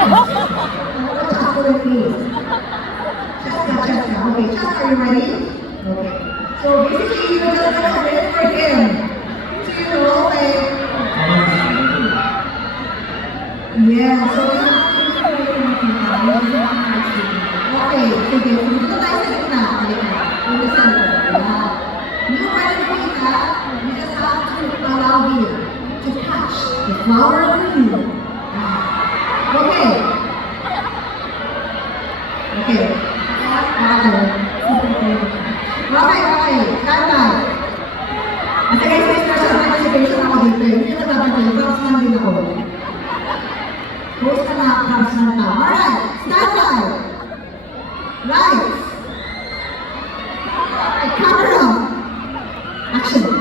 Chocolate face. Chaska. Okay, Chaska, are you ready? Okay. So basically, you're just gonna wait for him to like, yeah, so okay, sige, dito tayo sa gitna. In the center. You ready to eat that? You just have to allow him to touch the flower of the moon. Okay. Okay. Okay. Stand by. At guys, may special participation ako dito. Hindi na dapat yun. Craftsman din ako. Host ka na, craftsman ka. Alright. Stand by. Right. Camera. Action.